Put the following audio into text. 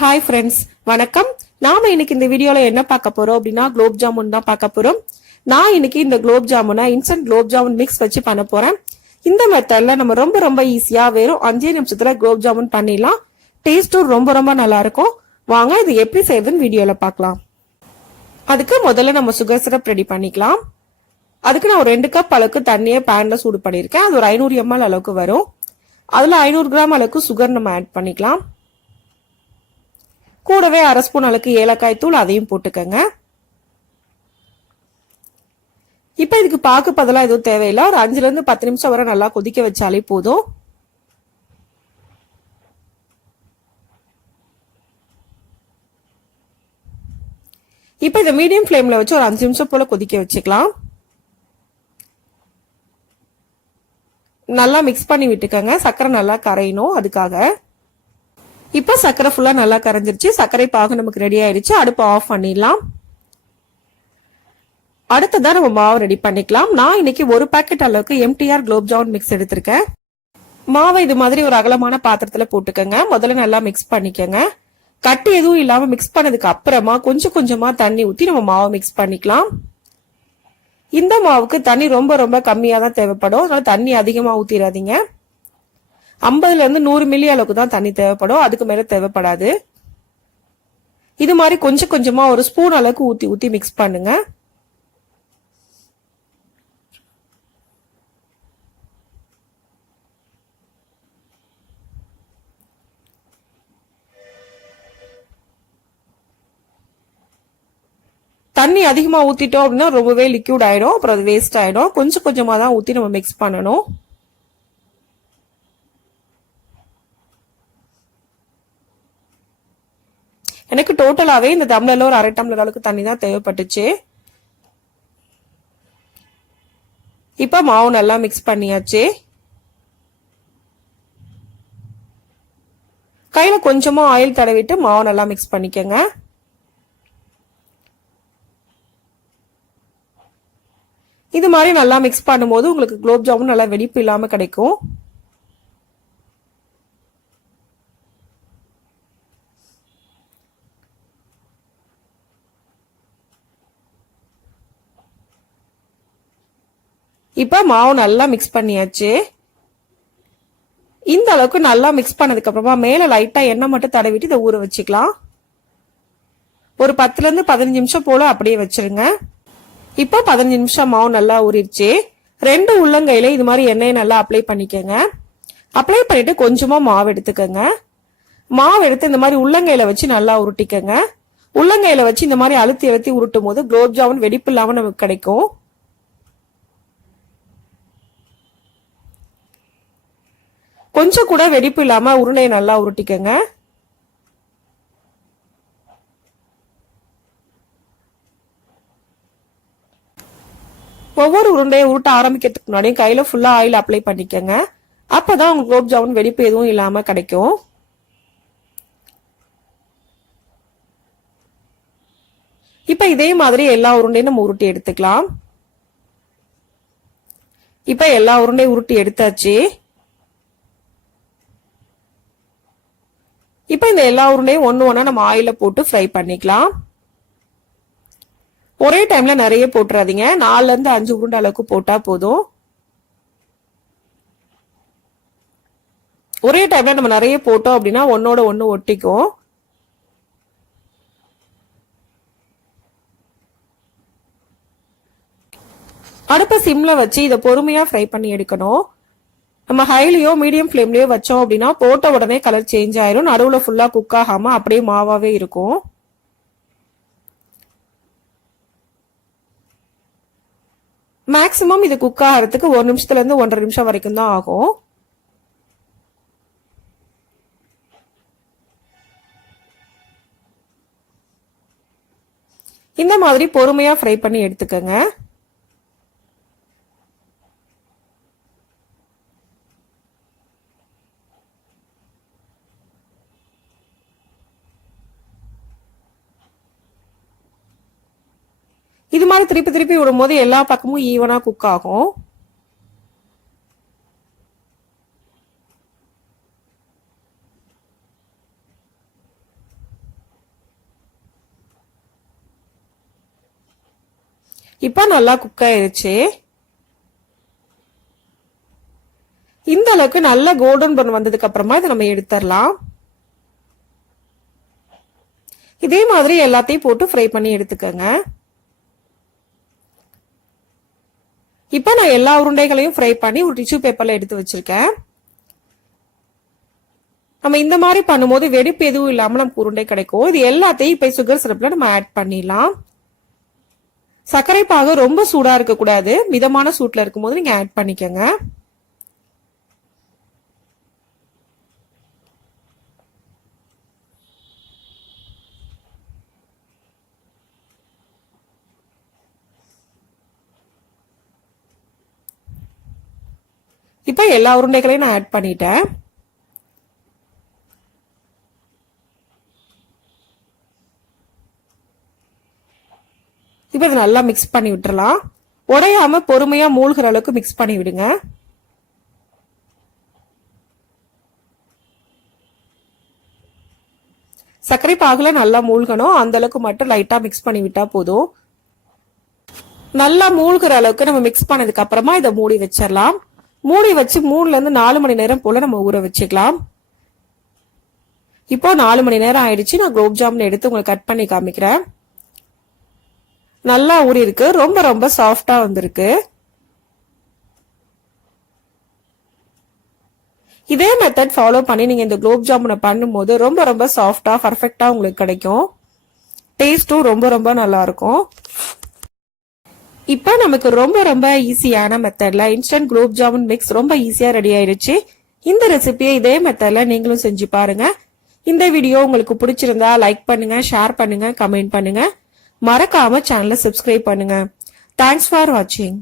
Hi friends, வணக்கம். நாம இன்னைக்கு இந்த வீடியோல என்ன பார்க்க போறோம் அப்படின்னா குலோப் ஜாமுன் தான் பார்க்க போறோம். நான் இன்னைக்கு இந்த குலோப் ஜாமுனை இன்ஸ்டன்ட் குலோப் ஜாமுன் மிக்ஸ் வச்சு பண்ண போறேன். இந்த மெத்தட்ல நம்ம ரொம்ப ஈஸியா வெறும் 5 நிமிஷத்துல குலோப் ஜாமுன் பண்ணிடலாம். டேஸ்டும் ரொம்ப நல்லா இருக்கும். வாங்க இது எப்படி செய்யுதுன்னு வீடியோல பார்க்கலாம். அதுக்கு முதல்ல நம்ம சுகர் சிரப் ரெடி பண்ணிக்கலாம். அதுக்கு நான் ஒரு 2 கப் அளவுக்கு தண்ணியை பேன்ல சூடு பண்ணியிருக்கேன். அது ஒரு 500 ml அளவுக்கு வரும். அதுல 500 கிராம் அளவுக்கு சுகர் நம்ம ஆட் பண்ணிக்கலாம். கூடவே 1/2 ஸ்பூன் அளவுக்கு ஏலக்காய் தூள் அதையும் போட்டுக்கங்க. இப்ப இதுக்கு பாக்கு பதிலா எதுவும் தேவையில்லை. ஒரு 5 to 10 நிமிஷம் வரை நல்லா கொதிக்க வச்சாலே போதும். இப்ப இதை மீடியம் ஃபிளேம்ல வச்சு ஒரு 5 நிமிஷம் போல கொதிக்க வச்சுக்கலாம். நல்லா மிக்ஸ் பண்ணி விட்டுக்கங்க. சர்க்கரை நல்லா கரையணும் அதுக்காக. இப்ப சர்க்கரை ஃபுல்லா நல்லா கரைஞ்சிருச்சு. சர்க்கரை பாகு நமக்கு ரெடி ஆயிடுச்சு. அடுப்பு ஆஃப் பண்ணிடலாம். அடுத்ததான் நம்ம மாவு ரெடி பண்ணிக்கலாம். நான் இன்னைக்கு ஒரு பாக்கெட் அளவுக்கு எம்டிஆர் குலோப்ஜாமுன் மிக்ஸ் எடுத்திருக்கேன். மாவை இது மாதிரி ஒரு அகலமான பாத்திரத்துல போட்டுக்கங்க. முதல்ல நல்லா மிக்ஸ் பண்ணிக்கங்க. கட்டி எதுவும் இல்லாம மிக்ஸ் பண்ணதுக்கு அப்புறமா கொஞ்சமா தண்ணி ஊத்தி நம்ம மாவை மிக்ஸ் பண்ணிக்கலாம். இந்த மாவுக்கு தண்ணி ரொம்ப கம்மியா தான் தேவைப்படும். அதனால தண்ணி அதிகமா ஊத்திடாதீங்க. 50 to 100 மில்லி அளவுக்கு தான் தண்ணி தேவைப்படும். அதுக்கு மேல தேவைப்படாது. இது மாதிரி கொஞ்சமா ஒரு ஸ்பூன் அளவுக்கு ஊத்தி மிக்ஸ் பண்ணுங்க. தண்ணி அதிகமா ஊத்திட்டோம் அப்படின்னா ரொம்பவே லிக்யூட் ஆயிடும். அப்புறம் அது வேஸ்ட் ஆயிடும். கொஞ்சமா தான் ஊத்தி நம்ம மிக்ஸ் பண்ணணும். எனக்கு டோட்டலாவே இந்த டம்ளர்ல ஒரு 1/2 டம்ளர் அளவுக்கு தண்ணி தான் தேவைப்பட்டுச்சு. இப்ப மாவு நல்லா மிக்ஸ் பண்ணியாச்சு. கையில கொஞ்சமா ஆயில் தடவிட்டு மாவு நல்லா மிக்ஸ் பண்ணிக்கங்க. இது மாதிரி நல்லா மிக்ஸ் பண்ணும்போது உங்களுக்கு குலோப் ஜாமுன் நல்லா வெடிப்பு இல்லாம கிடைக்கும். இப்ப மாவு நல்லா மிக்ஸ் பண்ணியாச்சு. இந்த அளவுக்கு நல்லா மிக்ஸ் பண்ணதுக்கு அப்புறமா மேல லைட்டா எண்ணெய் மட்டும் தடவிட்டு இதை ஊற வச்சுக்கலாம். ஒரு 10 to 15 நிமிஷம் போல அப்படியே வச்சிருங்க. இப்ப 15 நிமிஷம் மாவு நல்லா ஊறிடுச்சு. 2 உள்ளங்கையில இது மாதிரி எண்ணெயை நல்லா அப்ளை பண்ணிக்கங்க. அப்ளை பண்ணிட்டு கொஞ்சமா மாவு எடுத்துக்கங்க. மாவு எடுத்து இந்த மாதிரி உள்ளங்கையில வச்சு நல்லா உருட்டிக்கங்க. உள்ளங்கையில வச்சு இந்த மாதிரி அழுத்தி உருட்டும் போது குலோப் ஜாமுன் வெடிப்பு இல்லாம நமக்கு கிடைக்கும். கொஞ்சம் கூட வெடிப்பு இல்லாம உருண்டையை நல்லா உருட்டிக்கங்க. ஒவ்வொரு உருண்டையை உருட்ட ஆரம்பிக்கிறதுக்கு முன்னாடி கையில ஃபுல்லா ஆயில் அப்ளை பண்ணிக்கங்க. அப்பதான் உங்களுக்கு குலோப் ஜாமுன் வெடிப்பு எதுவும் இல்லாம கிடைக்கும். இப்ப இதே மாதிரி எல்லா உருண்டையும் நம்ம உருட்டி எடுத்துக்கலாம். இப்ப எல்லா உருண்டையும் உருட்டி எடுத்தாச்சு. இப்ப இந்த எல்லா உருண்டையும் ஒண்ணா நம்ம ஆயில போட்டு ஃப்ரை பண்ணிக்கலாம். ஒரே டைம்ல நிறைய போட்டுறாதீங்க. 4 to 5 உருண்டை அளவுக்கு போட்டா போதும். ஒரே டைம்ல நம்ம நிறைய போட்டோம் அப்படின்னா ஒன்னோட ஒண்ணு ஒட்டிக்கும். அடுப்ப சிம்ல வச்சு இதை பொறுமையா ஃப்ரை பண்ணி எடுக்கணும். நம்ம ஹைலியோ மீடியம் ஃபிளேம்லயோ வச்சோம் அப்படின்னா போட்ட உடனே கலர் சேஞ்ச் ஆயிரும். நடுவுல ஃபுல்லா குக் ஆகாம அப்படியே மாவாவே இருக்கும். மேக்சிமம் இது குக் ஆகிறதுக்கு 1 நிமிஷத்துல இருந்து 1.5 நிமிஷம் வரைக்கும் தான் ஆகும். இந்த மாதிரி பொறுமையா ஃப்ரை பண்ணி எடுத்துக்கங்க. இது மாதிரி திருப்பி விடும்போது எல்லா பக்கமும் ஈவனா குக் ஆகும். இப்போ நல்லா குக் ஆயிருச்சு. இந்த அளவுக்கு நல்ல கோல்டன் ப்ரௌன் வந்ததுக்கு அப்புறமா இதை நம்ம எடுத்துடலாம். இதே மாதிரி எல்லாத்தையும் போட்டு ஃப்ரை பண்ணி எடுத்துக்கோங்க. இப்ப நான் எல்லா உருண்டைகளையும் ஃப்ரை பண்ணி ஒரு டிஷ்யூ பேப்பர்ல எடுத்து வச்சிருக்கேன். நம்ம இந்த மாதிரி பண்ணும்போது வெடிப்பு எதுவும் இல்லாம நமக்கு உருண்டை கிடைக்கும். இது எல்லாத்தையும் இப்ப சுகர் சிரப்ல நம்ம ஆட் பண்ணிடலாம். சர்க்கரை பாகு ரொம்ப சூடா இருக்க கூடாது, மிதமான சூட்ல இருக்கும்போது நீங்க ஆட் பண்ணிக்கோங்க. இப்ப எல்லா உருண்டைகளையும் நான் ஆட் பண்ணிட்டேன். இப்ப இதை நல்லா மிக்ஸ் பண்ணி விட்டுறலாம். உடையாம பொறுமையா மூழ்கிற அளவுக்கு மிக்ஸ் பண்ணி விடுங்க. சர்க்கரை பாகுல நல்லா மூழ்கணும், அந்த அளவுக்கு மட்டும் லைட்டா மிக்ஸ் பண்ணி விட்டா போதும். நல்லா மூழ்கிற அளவுக்கு நம்ம மிக்ஸ் பண்ணதுக்கு அப்புறமா இதை மூடி வச்சிடலாம். மூடி வச்சு 3ல இருந்து 4 மணி நேரம் போல நம்ம ஊற வச்சுக்கலாம். இப்போ 4 மணி நேரம் ஆயிடுச்சு. நான் குலோப் ஜாமுன் எடுத்து உங்களுக்கு கட் பண்ணி காமிக்கிறேன். நல்லா ஊறி இருக்கு, ரொம்ப ரொம்ப சாஃப்டா வந்திருக்கு. இதே மெத்தட் ஃபாலோ பண்ணி நீங்க இந்த குலோப் ஜாமுனை பண்ணும்போது ரொம்ப ரொம்ப சாஃப்டா பர்ஃபெக்டா உங்களுக்கு கிடைக்கும். டேஸ்டும் ரொம்ப ரொம்ப நல்லா இருக்கும். இப்ப நமக்கு ரொம்ப ரொம்ப ஈஸியான மெத்தட்ல இன்ஸ்டன்ட் குலோப் ஜாமுன் மிக்ஸ் ரொம்ப ஈஸியா ரெடி ஆயிருச்சு. இந்த ரெசிபியை இதே மெத்தட்ல நீங்களும் செஞ்சு பாருங்க. இந்த வீடியோ உங்களுக்கு பிடிச்சிருந்தா லைக் பண்ணுங்க, ஷேர் பண்ணுங்க, கமெண்ட் பண்ணுங்க. மறக்காம சேனலை சப்ஸ்கிரைப் பண்ணுங்க. தேங்க்ஸ் ஃபார் வாட்சிங்.